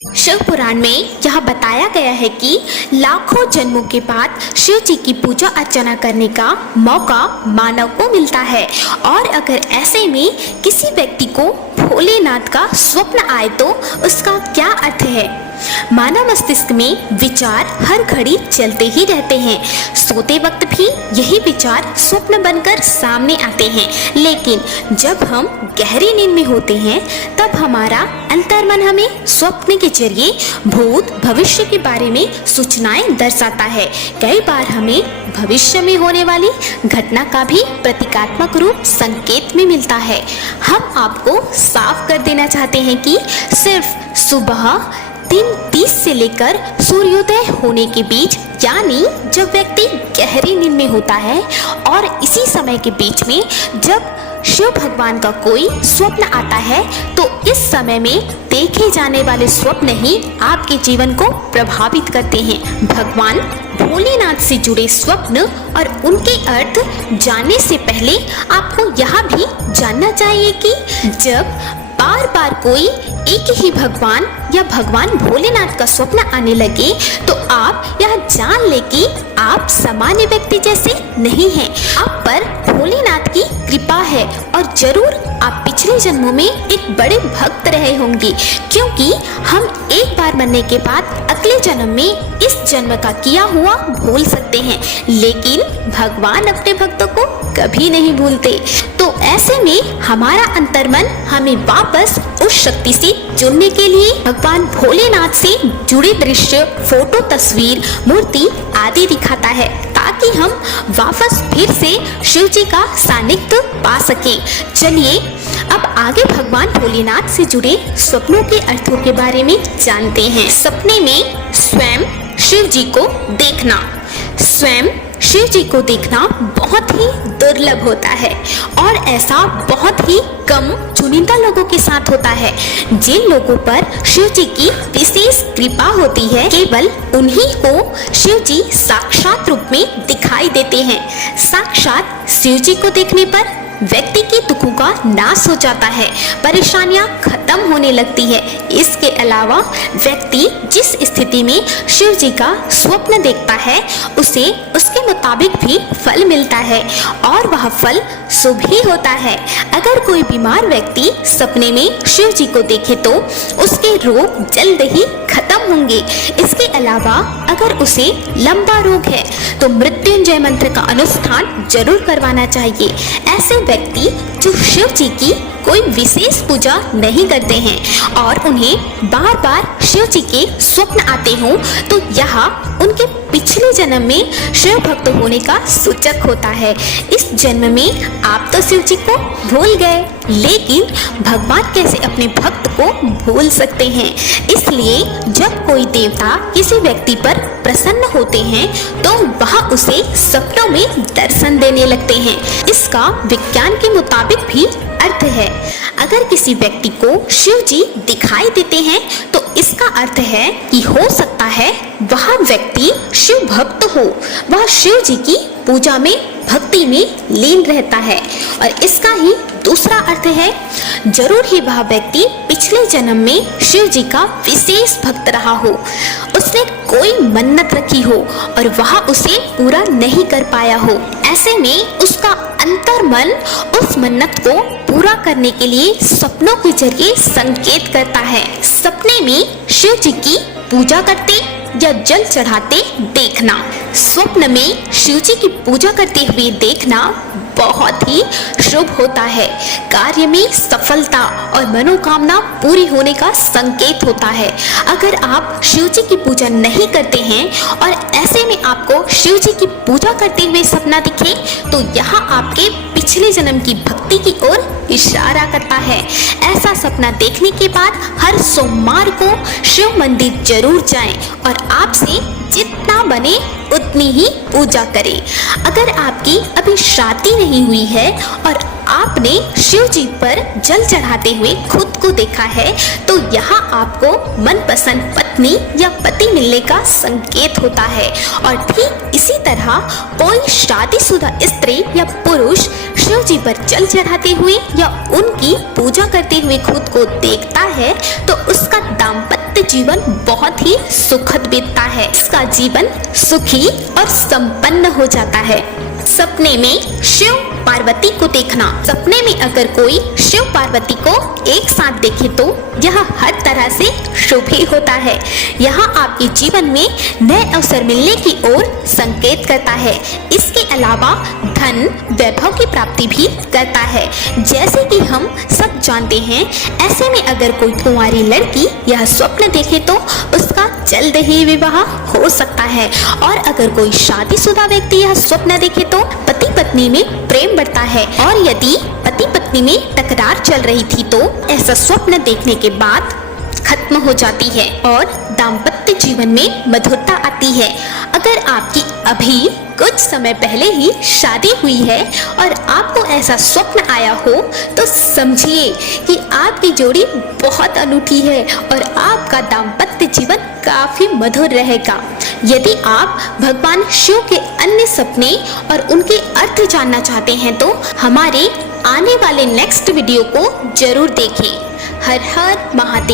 शिव पुराण में यह बताया गया है कि लाखों जन्मों के बाद शिव जी की पूजा अर्चना करने का मौका मानव को मिलता है। और अगर ऐसे में किसी व्यक्ति को भोलेनाथ का स्वप्न आए तो उसका क्या अर्थ है। मानव मस्तिष्क में विचार हर घड़ी चलते ही रहते हैं। सोते वक्त भी यही विचार स्वप्न बनकर सामने आते हैं। लेकिन जब हम गहरी नींद में होते हैं तब हमारा अंतर्मन हमें स्वप्न के जरिए भूत भविष्य के बारे में सूचनाएं दर्शाता है। कई बार हमें भविष्य में होने वाली घटना का भी प्रतीकात्मक रूप संकेत में मिलता है। हम आपको साफ कर देना चाहते हैं कि सिर्फ सुबह 3:30 से लेकर सूर्योदय होने के बीच, यानी जब व्यक्ति गहरी नींद में होता है, और इसी समय के बीच में जब शिव भगवान का कोई स्वप्न आता है, तो इस समय में देखे जाने वाले स्वप्न ही आपके जीवन को प्रभावित करते हैं। भगवान भोलेनाथ से जुड़े स्वप्न और उनके अर्थ जानने से पहले आपको यह भी जानना चाहिए कि जब बार बार कोई एक ही भगवान या भगवान भोलेनाथ का स्वप्न आने लगे तो आप यह जान ले कि आप सामान्य व्यक्ति जैसे नहीं हैं। आप पर भोलेनाथ की कृपा है और जरूर आप पिछले जन्मों में एक बड़े भक्त रहे होंगे, क्योंकि हम एक बार मरने के बाद अगले जन्म में इस जन्म का किया हुआ भूल सकते हैं, लेकिन भगवान अपने भक्तों को कभी नहीं भूलते। तो ऐसे में हमारा अंतर्मन हमें वापस उस शक्ति से जुड़ने के लिए भगवान भोलेनाथ से जुड़े दृश्य, फोटो, तस्वीर, मूर्ति आदि दिखाता है, ताकि हम वापस फिर से शिव जी का सानिध्य पा सकें। चलिए अब आगे भगवान भोलेनाथ से जुड़े सपनों के अर्थों के बारे में जानते हैं। सपने में स्वयं शिव जी को देखना। स्वयं शिव जी को देखना बहुत ही दुर्लभ होता है और ऐसा बहुत ही कम चुनिंदा लोगों के साथ होता है। जिन लोगों पर शिव जी की विशेष कृपा होती है, केवल उन्हीं को शिव जी साक्षात रूप में दिखाई देते हैं। साक्षात शिव जी को देखने पर व्यक्ति के दुखों का नाश हो जाता है, परेशानियां खत्म होने लगती है। इसके अलावा व्यक्ति जिस स्थिति में शिव जी का स्वप्न देखता है, उसे उसके मुताबिक भी फल मिलता है और वह फल शुभ ही होता है। अगर कोई बीमार व्यक्ति सपने में शिव जी को देखे तो उसके रोग जल्द ही खत्म होंगे। इसके अलावा अगर उसे लंबा रोग है तो मृत्युंजय मंत्र का अनुष्ठान जरूर करवाना चाहिए। ऐसे व्यक्ति जो शिव जी की कोई विशेष पूजा नहीं करते हैं और उन्हें बार बार शिव जी के स्वप्न आते हों, तो यह उनके पिछले जन्म में शिव भक्त होने का सूचक होता है। इस जन्म में आप तो शिव जी को भूल गए, लेकिन भगवान कैसे अपने भक्त को भूल सकते हैं। इसलिए जब कोई देवता किसी व्यक्ति पर प्रसन्न होते हैं तो वह उसे सपनों में दर्शन देने लगते हैं। इसका विज्ञान के मुताबिक भी अर्थ है। अगर किसी व्यक्ति को शिव जी दिखाई देते हैं तो इसका अर्थ है कि हो सकता है वह व्यक्ति शिव भक्त हो, वह शिव जी की पूजा में, भक्ति में लीन रहता है। और इसका ही दूसरा अर्थ है, जरूर ही वह व्यक्ति पिछले जन्म में शिव जी का विशेष भक्त रहा हो, उसने कोई मन्नत रखी हो और वह उसे पूरा नहीं कर पाया हो। ऐसे में उसका अंतर्मन उस मन्नत को पूरा करने के लिए सपनों के जरिए संकेत करता है। सपने में शिव जी की पूजा करते या जल चढ़ाते देखना। स्वप्न में शिव जी की पूजा करते हुए देखना बहुत ही शुभ होता है। कार्य में सफलता और मनोकामना पूरी होने का संकेत होता है। अगर आप शिव जी की पूजा नहीं करते हैं और ऐसे में आपको शिव जी की पूजा करते हुए सपना दिखे, तो यह आपके पिछले जन्म की भक्ति की ओर इशारा करता है। ऐसा सपना देखने के बाद हर सोमवार को शिव मंदिर जरूर जाएं और आपसे जितना बने उतनी ही पूजा करें। अगर आपकी अभी शादी नहीं हुई है और आपने शिव जी पर जल चढ़ाते हुए खुद को देखा है, तो यहाँ आपको मनपसंद पत्नी या पति मिलने का संकेत होता है। और ठीक इसी तरह कोई शादीशुदा स्त्री या पुरुष शिव जी पर जल चढ़ाते हुए या उनकी पूजा करते हुए खुद को देखता है, तो उसका दाम्पत्य दाम्पत्य जीवन बहुत ही सुखद बीतता है। इसका जीवन सुखी और संपन्न हो जाता है। सपने में शिव पार्वती को देखना। सपने में अगर कोई शिव पार्वती को एक साथ देखे तो यह हर तरह से शुभ ही होता है। यह आपके जीवन में नए अवसर मिलने की ओर संकेत करता है। इसके अलावा धन वैभव की प्राप्ति भी करता है। जैसे कि हम सब जानते हैं, ऐसे में अगर कोई कुंवारी लड़की यह स्वप्न देखे तो उसका जल्द ही विवाह हो सकता है। और अगर कोई शादीशुदा व्यक्ति यह स्वप्न देखे तो पति पत्नी में प्रेम बढ़ता है। और यदि पति पत्नी में तकरार चल रही थी तो ऐसा स्वप्न देखने के बाद खत्म हो जाती है और दाम्पत्य जीवन में मधुरता आती है। अगर आपकी अभी कुछ समय पहले ही शादी हुई है और आपको ऐसा स्वप्न आया हो तो समझिए कि आपकी जोड़ी बहुत अनूठी है और आपका दाम्पत्य जीवन काफी मधुर रहेगा। यदि आप भगवान शिव के अन्य सपने और उनके अर्थ जानना चाहते हैं तो हमारे आने वाले नेक्स्ट वीडियो को जरूर देखें। हर हर महादेव।